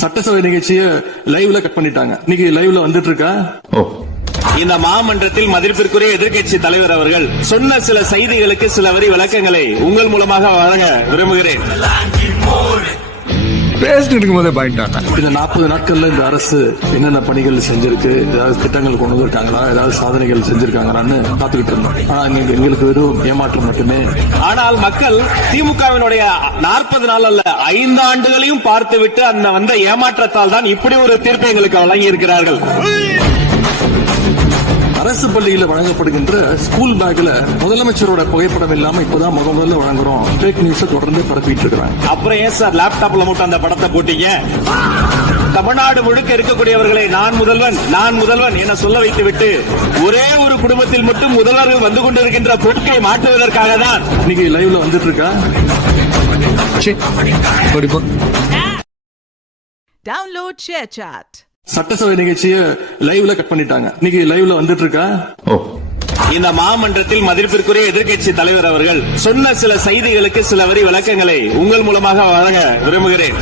சட்டசபை நிகழ்ச்சியை லைவ்ல கட் பண்ணிட்டாங்க. இன்னைக்கு லைவ்ல வந்துட்டு இருக்கா. இந்த மாமன்றத்தில் மதிப்பிற்குரிய எதிர்க்கட்சி தலைவர் அவர்கள் சொன்ன சில செய்திகளுக்கு சில வரி விளக்கங்களை உங்கள் மூலமாக வழங்க விரும்புகிறேன். பேசிட்டு இருக்கும்போதே பாயிண்டாங்க. இந்த 40 நாட்கள்ல இந்த அரசு என்னென்ன பணிகள் செஞ்சிருக்கு, ஏதாவது திட்டங்கள் கொண்டு வந்திருக்காங்களா, ஏதாவது சாதனைகள் செஞ்சிருக்காங்களான்னு காத்துக்கிட்டு இருந்தோம். ஆனா எங்களுக்கு வெறும் ஏமாற்றம் மட்டுமே. ஆனால் மக்கள் திமுகவினுடைய 40 நாள் அல்ல 5 ஆண்டுகளையும் பார்த்துவிட்டு அந்த வந்த ஏமாற்றத்தால் தான் இப்படி ஒரு தீர்ப்பை எங்களுக்கு வழங்கி இருக்கிறார்கள். அரசு பள்ளியில வழங்கப்படுகின்ற ஸ்கூல் பேக்ல முதலமைச்சரோட புகைப்படம் இல்லாம இப்பதான் முதல்ல வழங்குறோம். ஃபேக் நியூஸை தொடர்ந்து பரப்பிட்டு இருக்காங்க. அப்புறம் ஏன் சார் லேப்டாப்ல மட்டும் அந்த படத்தை போட்டீங்க? தமிழ்நாடு முழுக்க இருக்கக்கூடியவர்களை நான் முதல்வன் என சொல்ல வைத்துவிட்டு ஒரே ஒரு குடும்பத்தில் மட்டும் முதல்வர்கள் வந்து கொண்டிருக்கின்ற பொருட்களை மாற்றுவதற்காக தான் இன்னைக்கு லைவ்ல வந்துட்டு இருக்கா. Download ShareChat. சட்டசபை நிகழ்ச்சியை லைவ்ல கட் பண்ணிட்டாங்க. இன்னைக்கு லைவ்ல வந்துட்டு இருக்கா. இந்த மாமன்றத்தில் மதிப்பிற்குரிய எதிர்க்கட்சி தலைவர் அவர்கள் சொன்ன சில செய்திகளுக்கு சில வரி விளக்கங்களை உங்கள் மூலமாக வழங்க விரும்புகிறேன்.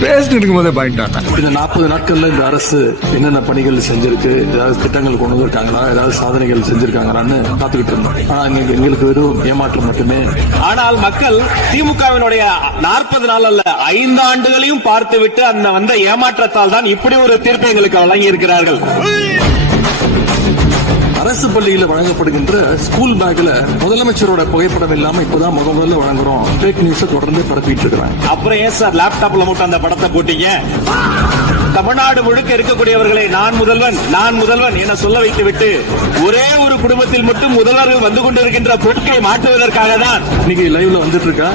பேசிட்டு இருக்கும்போதே பாயிண்டாங்க. இந்த 40 நாட்கள்ல இந்த அரசு என்னென்ன பணிகள் செஞ்சிருக்கு, ஏதாவது திட்டங்கள் கொண்டு வந்திருக்காங்களா, ஏதாவது சாதனைகள் செஞ்சிருக்காங்களான்னு காத்துக்கிட்டு இருந்தோம். ஆனா எங்களுக்கு வெறும் ஏமாற்றம் மட்டுமே. ஆனால் மக்கள் திமுகவினுடைய 40 நாள் அல்ல 5 ஆண்டுகளையும் பார்த்துவிட்டு அந்த வந்த ஏமாற்றத்தால் தான் இப்படி ஒரு தீர்ப்பை எங்களுக்கு வழங்கி இருக்கிறார்கள். அரசு பள்ளியில வழங்கப்படுகின்ற ஸ்கூல் பேக்ல முதலமைச்சரோட புகைப்படம் இல்லாம இப்பதான் முதல்ல வழங்குறோம். ஃபேக் நியூஸை தொடர்ந்து பரப்பிட்டு இருக்காங்க. அப்புறம் ஏன் சார் லேப்டாப்ல மட்டும் அந்த படத்தை போட்டீங்க? தமிழ்நாடு முழுக்க இருக்கக்கூடியவர்களை நான் முதல்வன் என சொல்ல வைத்துவிட்டு ஒரே ஒரு குடும்பத்தில் மட்டும் முதல்வர்கள் வந்து கொண்டிருக்கின்ற பொருட்களை மாற்றுவதற்காக தான் இன்னைக்கு லைவ்ல வந்துட்டு இருக்கா.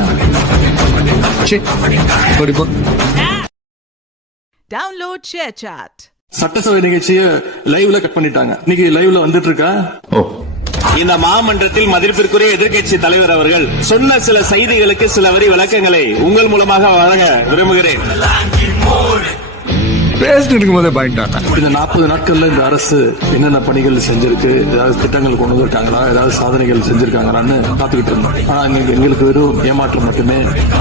Download ShareChat. சட்டசபை நிகழ்ச்சியை லைவ்ல கட் பண்ணிட்டாங்க. இன்னைக்கு லைவ்ல வந்துட்டு இருக்கா. இந்த மாமன்றத்தில் மதிப்பிற்குரிய எதிர்க்கட்சி தலைவர் அவர்கள் சொன்ன சில செய்திகளுக்கு சில வரி விளக்கங்களை உங்கள் மூலமாக வழங்க விரும்புகிறேன். பேசிட்டு இருக்கும்போதே பாயிண்டாங்க. இந்த 40 நாட்கள்ல இந்த அரசு என்னென்ன பணிகள் செஞ்சிருக்கு, ஏதாவது திட்டங்கள் கொண்டு வந்திருக்காங்களா, ஏதாவது சாதனைகள் செஞ்சிருக்காங்களான்னு காத்துக்கிட்டு இருந்தோம். ஆனா எங்களுக்கு வெறும் ஏமாற்றம் மட்டுமே.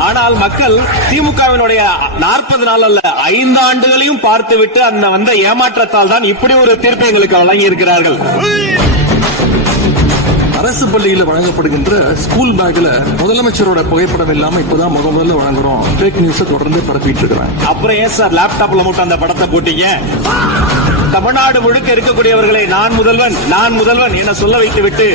ஆனால் மக்கள் திமுகவினுடைய 40 நாள் அல்ல 5 ஆண்டுகளையும் பார்த்துவிட்டு அந்த வந்த ஏமாற்றத்தால் தான் இப்படி ஒரு தீர்ப்பை எங்களுக்கு வழங்கி இருக்கிறார்கள். அரசு பள்ளியில வழங்கப்படுகின்ற ஸ்கூல் பேக்ல முதலமைச்சரோட புகைப்படம் இல்லாம இப்பதான் முதல்ல வழங்குறோம். ஃபேக் நியூஸை தொடர்ந்து பரப்பிட்டு இருக்காங்க. அப்புறம் ஏன் சார் லேப்டாப்ல மட்டும் அந்த படத்தை போட்டீங்க? தமிழ்நாடு முழுக்க இருக்கக்கூடியவர்களை நான் முதல்வன் என சொல்ல வைத்துவிட்டு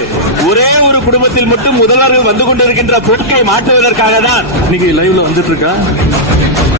ஒரே ஒரு குடும்பத்தில் மட்டும் முதல்வர்கள் வந்து கொண்டிருக்கின்ற பொருட்களை மாற்றுவதற்காக தான் இன்னைக்கு லைவ்ல வந்துட்டு இருக்கா.